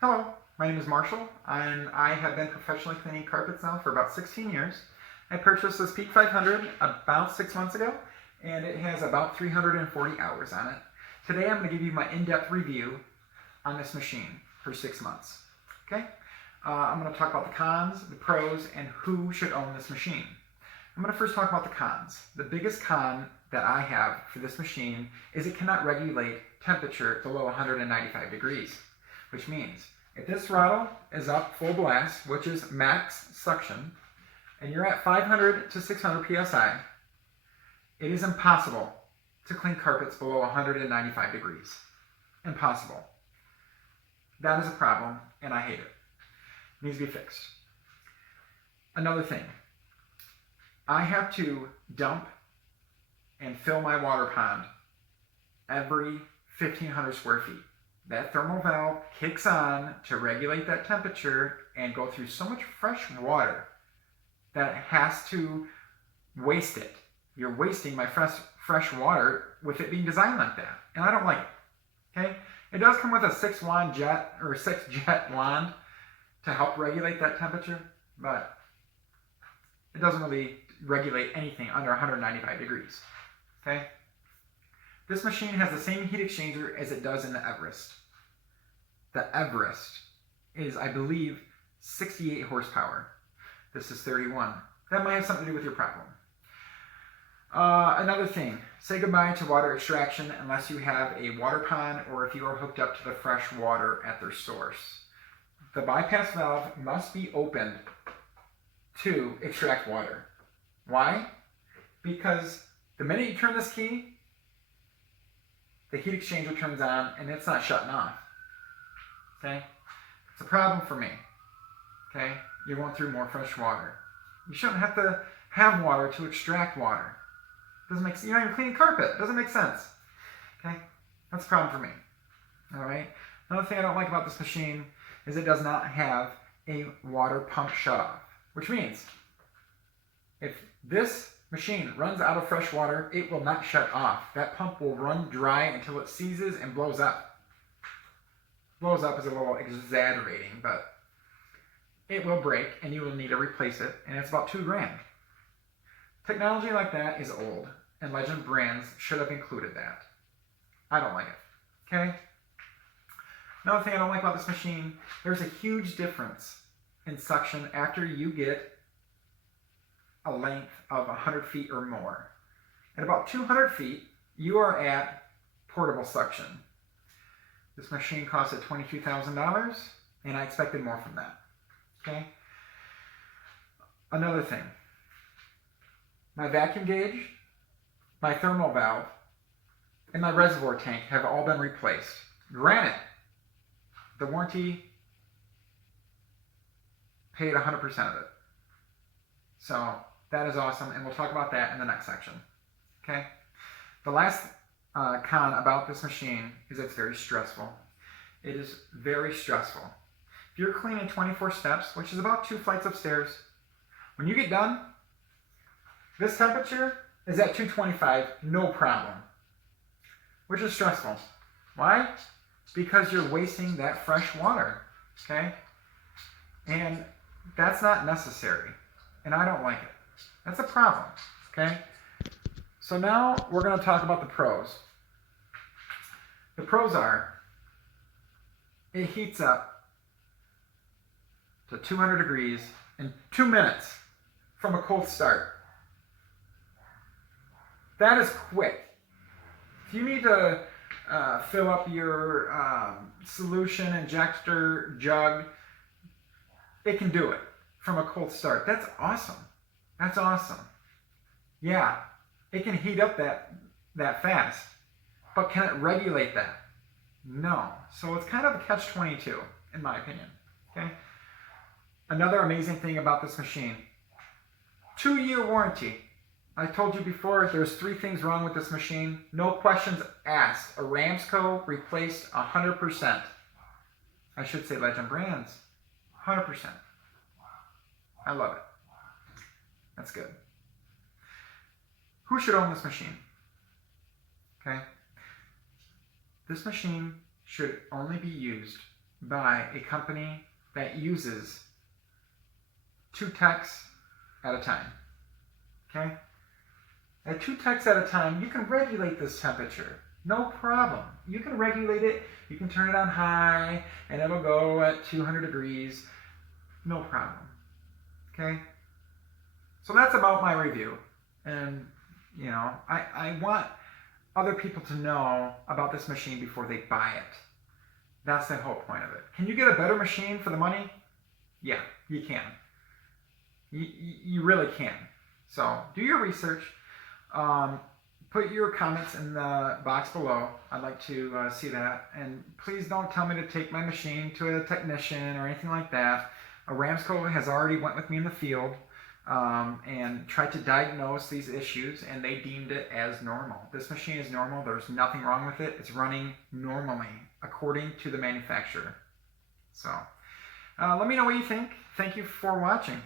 Hello, my name is Marshall, and I have been professionally cleaning carpets now for about 16 years. I purchased this Peak 500 about 6 months ago, and it has about 340 hours on it. Today I'm going to give you my in-depth review on this machine for 6 months. Okay? I'm going to talk about the cons, the pros, and who should own this machine. I'm going to first talk about the cons. The biggest con that I have for this machine is it cannot regulate temperature below 195 degrees. Which means if this throttle is up full blast, which is max suction, and you're at 500 to 600 psi, it is impossible to clean carpets below 195 degrees. Impossible. That is a problem, and I hate it. It needs to be fixed. Another thing, I have to dump and fill my water pond every 1,500 square feet. That thermal valve kicks on to regulate that temperature and go through so much fresh water that it has to waste it. You're wasting my fresh water with it being designed like that, and I don't like it. Okay? It does come with a 6 jet wand to help regulate that temperature, but it doesn't really regulate anything under 195 degrees. Okay? This machine has the same heat exchanger as it does in the Everest. The Everest is, I believe, 68 horsepower. This is 31. That might have something to do with your problem. Another thing, say goodbye to water extraction unless you have a water pond or if you are hooked up to the fresh water at their source. The bypass valve must be opened to extract water. Why? Because the minute you turn this key, the heat exchanger turns on and it's not shutting off. Okay? It's a problem for me. Okay? You're going through more fresh water. You shouldn't have to have water to extract water. Doesn't make sense. You're not even cleaning carpet. Doesn't make sense. Okay? That's a problem for me. Alright? Another thing I don't like about this machine is it does not have a water pump shutoff. Which means if this machine runs out of fresh water, it will not shut off. That pump will run dry until it seizes and blows up. Blows up is a little exaggerating, but it will break and you will need to replace it, and it's about $2,000. Technology like that is old, and Legend brands should have included that. I don't like it. Okay? Another thing I don't like about this machine, there's a huge difference in suction after you get a length of 100 feet or more. At about 200 feet, you are at portable suction. This machine costed $22,000, and I expected more from that. Okay? Another thing, my vacuum gauge, my thermal valve, and my reservoir tank have all been replaced. Granted, the warranty paid 100% of it. So that is awesome, and we'll talk about that in the next section. Okay? The last con about this machine is it's very stressful. It is very stressful. If you're cleaning 24 steps, which is about 2 flights of stairs, when you get done, this temperature is at 225, no problem. Which is stressful. Why? Because you're wasting that fresh water. Okay? And that's not necessary. And I don't like it. That's a problem. Okay? So now we're going to talk about the pros. The pros are, it heats up to 200 degrees in 2 minutes from a cold start. That is quick. If you need to fill up your solution injector jug, it can do it from a cold start. That's awesome. That's awesome. Yeah, it can heat up that fast, but can it regulate that? No. So it's kind of a catch-22, in my opinion. Okay. Another amazing thing about this machine, 2-year warranty. I told you before, there's 3 things wrong with this machine. No questions asked. Aramco replaced 100%. I should say Legend brands, 100%. I love it. That's good. Who should own this machine? Okay? This machine should only be used by a company that uses 2 techs at a time. Okay? At 2 techs at a time, you can regulate this temperature. No problem. You can regulate it. You can turn it on high, and it'll go at 200 degrees. No problem. Okay? So that's about my review. And, you know, I want other people to know about this machine before they buy it. That's the whole point of it. Can you get a better machine for the money? Yeah, you can. You really can. So do your research. Put your comments in the box below. I'd like to see that. And please don't tell me to take my machine to a technician or anything like that. Aramco has already went with me in the field and tried to diagnose these issues, and they deemed it as normal. This machine is normal. There's nothing wrong with it. It's running normally according to the manufacturer. So let me know what you think. Thank you for watching.